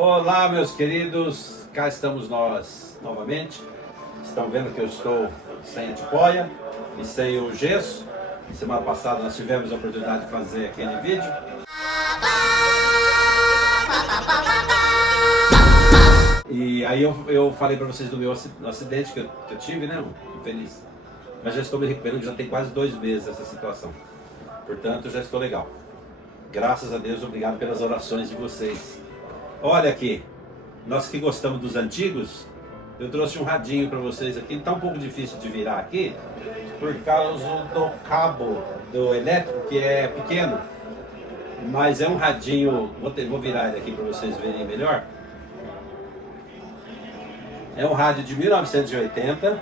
Olá, meus queridos, cá estamos nós novamente. Estão vendo que eu estou sem a tipóia e sem o gesso. Semana passada nós tivemos a oportunidade de fazer aquele vídeo. E aí eu falei para vocês do meu acidente que eu tive, né? Infeliz. Mas já estou me recuperando, já tem quase 2 meses essa situação. Portanto, já estou legal. Graças a Deus, obrigado pelas orações de vocês. Olha aqui, nós que gostamos dos antigos, eu trouxe um radinho para vocês aqui. Está um pouco difícil de virar aqui, por causa do cabo do elétrico, que é pequeno. Mas é um radinho, vou virar ele aqui para vocês verem melhor. É um rádio de 1980,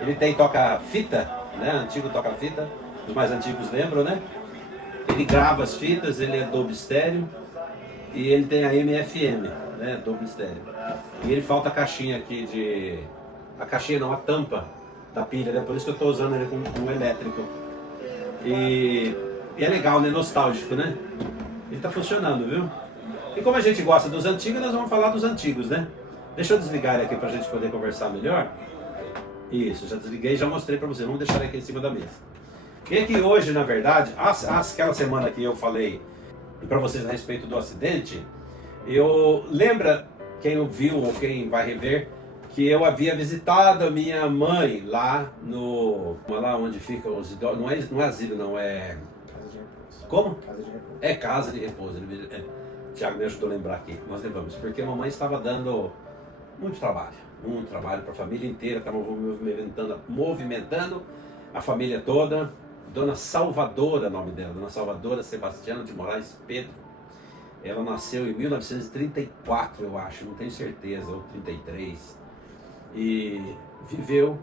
ele tem toca-fita, né? Antigo toca-fita, os mais antigos lembram, né? Ele grava as fitas, ele é Dolby estéreo e ele tem a AM/FM, né? Dolby estéreo. E ele falta a caixinha aqui de... A caixinha não, a tampa da pilha, né? Por isso que eu estou usando ele com um elétrico. E é legal, né? Nostálgico, né? Ele está funcionando, viu? E como a gente gosta dos antigos, nós vamos falar dos antigos, né? Deixa eu desligar ele aqui para a gente poder conversar melhor. Isso, já desliguei e já mostrei para vocês. Vamos deixar ele aqui em cima da mesa. E aqui hoje, na verdade, aquela semana que eu falei para vocês a respeito do acidente, lembra quem viu ou quem vai rever, que eu havia visitado a minha mãe lá lá onde fica os idosos, não é asilo não, é... Casa de repouso. Como? Casa de repouso. É casa de repouso. Tiago me ajudou a lembrar aqui, nós levamos, porque a mamãe estava dando muito trabalho para a família inteira, estava movimentando a família toda. Dona Salvadora, nome dela, Dona Salvadora Sebastiana de Moraes Pedro. Ela nasceu em 1934, eu acho, não tenho certeza, ou 33. E viveu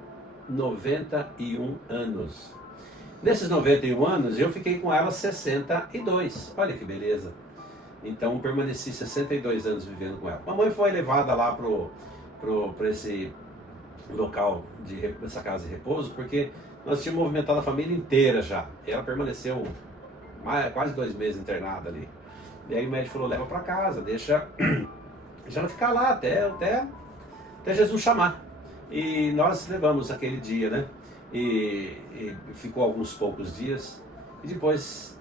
91 anos. Nesses 91 anos, eu fiquei com ela 62. Olha que beleza. Então, permaneci 62 anos vivendo com ela. A mamãe foi levada lá para esse local, essa casa de repouso, porque nós tínhamos movimentado a família inteira já. E ela permaneceu quase 2 meses internada ali. E aí o médico falou, leva para casa, deixa ela ficar lá até Jesus chamar. E nós levamos aquele dia, né? E ficou alguns poucos dias. E depois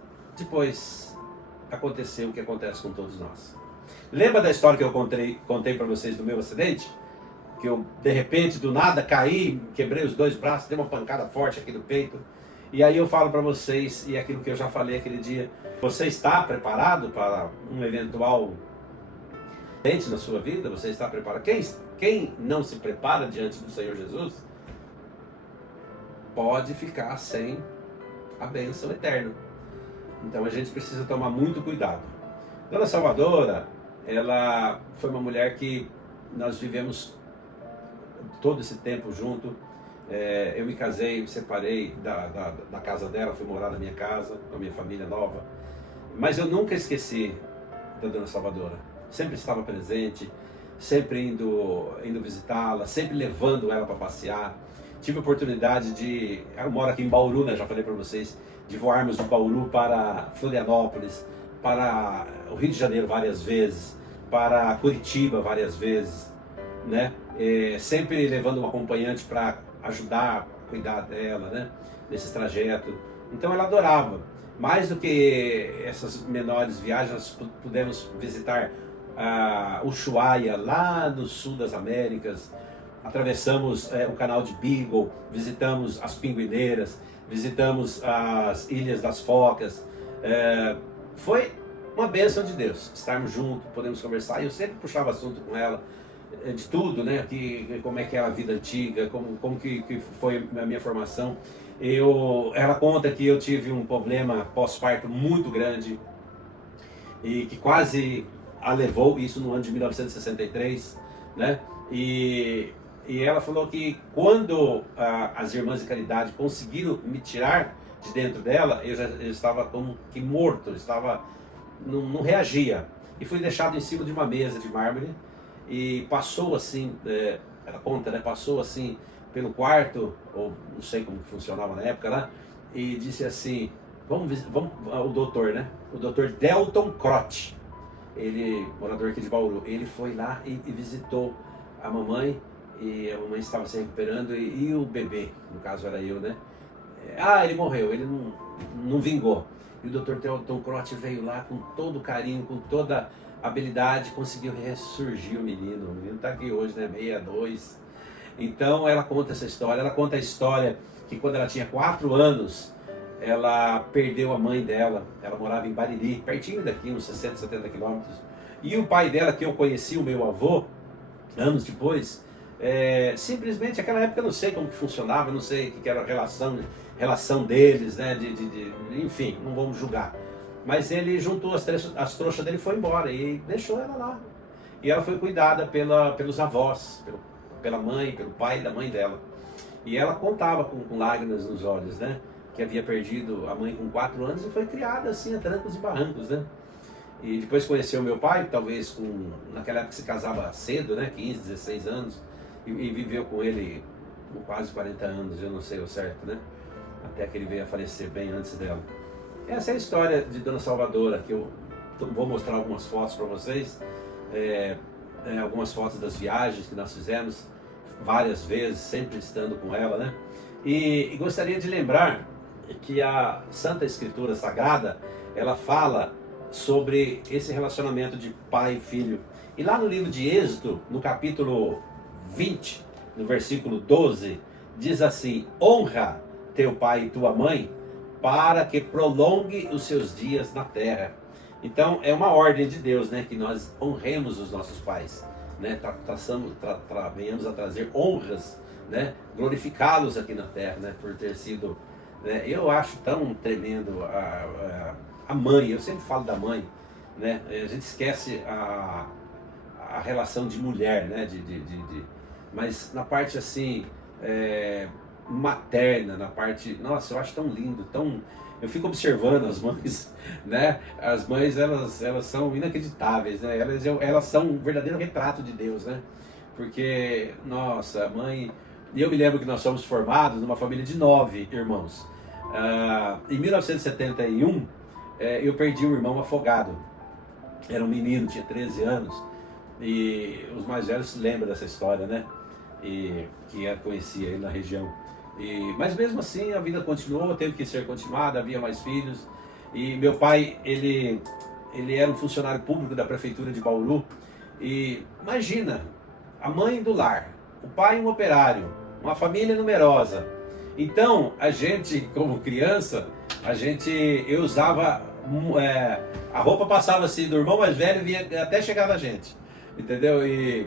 aconteceu o que acontece com todos nós. Lembra da história que eu contei para vocês do meu acidente? Que eu, de repente, do nada, caí, quebrei os 2 braços, dei uma pancada forte aqui no peito. E aí eu falo para vocês, e aquilo que eu já falei aquele dia, você está preparado para um eventual acidente na sua vida? Você está preparado? Quem não se prepara diante do Senhor Jesus, pode ficar sem a bênção eterna. Então a gente precisa tomar muito cuidado. Dona Salvadora, ela foi uma mulher que nós vivemos todo esse tempo junto. Eu me casei, me separei da casa dela, fui morar na minha casa, com a minha família nova. Mas eu nunca esqueci da Dona Salvadora. Sempre estava presente, sempre indo visitá-la, sempre levando ela para passear. Tive a oportunidade eu moro aqui em Bauru, né, já falei para vocês, de voarmos de Bauru para Florianópolis, para o Rio de Janeiro várias vezes, para Curitiba várias vezes, né? Sempre levando um acompanhante para ajudar, cuidar dela, né? Nesse trajeto. Então ela adorava. Mais do que essas menores viagens, nós pudemos visitar Ushuaia, lá no sul das Américas. Atravessamos o canal de Beagle, visitamos as Pinguineiras, visitamos as Ilhas das Focas. Foi uma bênção de Deus estarmos juntos, podemos conversar. E eu sempre puxava assunto com ela, de tudo, né? Como é que é a vida antiga, como que foi a minha formação. Ela conta que eu tive um problema pós-parto muito grande e que quase a levou, isso no ano de 1963, né? E ela falou que quando as irmãs de caridade conseguiram me tirar de dentro dela, eu estava como que morto, não reagia. E fui deixado em cima de uma mesa de mármore e passou assim, ela conta, né? Passou assim pelo quarto, ou não sei como que funcionava na época lá, e disse assim, vamos o doutor, né? O doutor Delton Crotty. ele, morador aqui de Bauru, ele foi lá e visitou a mamãe, e a mamãe estava se recuperando, e o bebê, no caso era eu, né? Ele morreu, ele não vingou. E o Dr. Tom Crott veio lá com todo o carinho, com toda a habilidade, conseguiu ressurgir o menino está aqui hoje, né? 62. Então ela conta essa história, ela conta a história que quando ela tinha 4 anos, ela perdeu a mãe dela, ela morava em Bariri, pertinho daqui, uns 60, 70 quilômetros. E o pai dela, que eu conheci, o meu avô, anos depois, simplesmente, naquela época eu não sei como que funcionava, não sei o que era a relação deles, né, enfim, não vamos julgar. Mas ele juntou as trouxas dele e foi embora, e deixou ela lá. E ela foi cuidada pelos avós, pela mãe, pelo pai da mãe dela. E ela contava com lágrimas nos olhos, né, que havia perdido a mãe com 4 anos e foi criada assim, a trancos e barrancos, né. E depois conheceu meu pai, talvez naquela época se casava cedo, né, 15, 16 anos, e viveu com ele com quase 40 anos, eu não sei o certo, né, até que ele veio a falecer bem antes dela. Essa é a história de Dona Salvadora, que eu vou mostrar algumas fotos para vocês, algumas fotos das viagens que nós fizemos, várias vezes, sempre estando com ela, né, e gostaria de lembrar que a Santa Escritura Sagrada, ela fala sobre esse relacionamento de pai e filho. E lá no livro de Êxodo, no capítulo 20, no versículo 12, diz assim: honra teu pai e tua mãe, para que prolongue os seus dias na terra. Então é uma ordem de Deus, né, que nós honremos os nossos pais, né, venhamos a trazer honras, né, glorificá-los aqui na terra, né, por ter sido, né, eu acho tão tremendo a mãe. Eu sempre falo da mãe, né, a gente esquece a relação de mulher, né, mas na parte assim, materna, na parte, nossa, eu acho tão lindo, eu fico observando as mães, né, as mães, elas são inacreditáveis, né, elas são um verdadeiro retrato de Deus, né, porque, nossa, a mãe, e eu me lembro que nós somos formados numa família de 9 irmãos, em 1971, eu perdi um irmão afogado, era um menino, tinha 13 anos, e os mais velhos se lembram dessa história, né, e que conhecia ele na região. Mas mesmo assim a vida continuou, teve que ser continuada, havia mais filhos, e meu pai, ele era um funcionário público da prefeitura de Bauru, e imagina, a mãe do lar, o pai um operário, uma família numerosa. Então a gente, como criança, eu usava, a roupa passava assim do irmão mais velho, vinha até chegar na gente, entendeu? E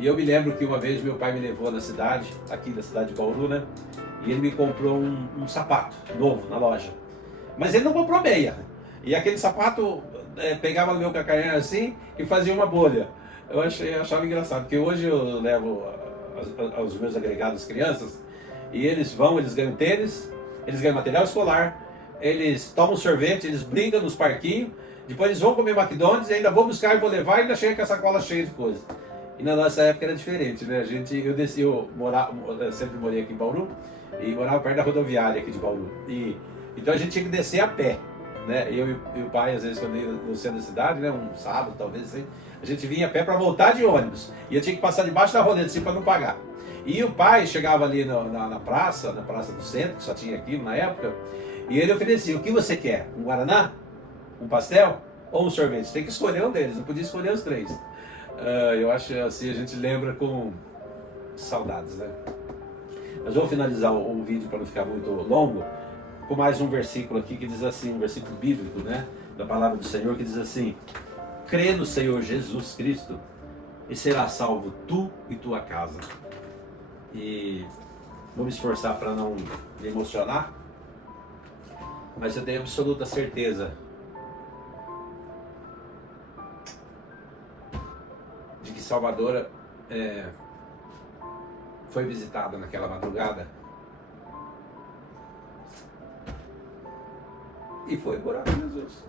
eu me lembro que uma vez meu pai me levou na cidade, aqui na cidade de Bauru, né? E ele me comprou um sapato novo na loja. Mas ele não comprou meia. E aquele sapato pegava no meu calcanhar assim e fazia uma bolha. Eu achava engraçado, porque hoje eu levo aos meus agregados crianças, e eles ganham tênis, eles ganham material escolar, eles tomam sorvete, eles brincam nos parquinhos, depois eles vão comer McDonald's, e ainda vou buscar e vou levar, e ainda chega com a sacola cheia de coisa. E na nossa época era diferente, né? Eu sempre morei aqui em Bauru, e morava perto da rodoviária aqui de Bauru. Então a gente tinha que descer a pé, né? Eu e o pai, às vezes, quando ia no centro da cidade, né? Um sábado, talvez assim, a gente vinha a pé para voltar de ônibus. E eu tinha que passar debaixo da roleta, assim, para não pagar. E o pai chegava ali na praça do centro, que só tinha aquilo na época, e ele oferecia: o que você quer? Um guaraná? Um pastel? Ou um sorvete? Tem que escolher um deles, não podia escolher os 3. Eu acho assim, a gente lembra com saudades, né? Mas vou finalizar o vídeo para não ficar muito longo, com mais um versículo aqui que diz assim, um versículo bíblico, né? Da palavra do Senhor, que diz assim: crê no Senhor Jesus Cristo e será salvo tu e tua casa. E vou me esforçar para não me emocionar, mas eu tenho absoluta certeza de que Salvadora foi visitada naquela madrugada e foi por Jesus.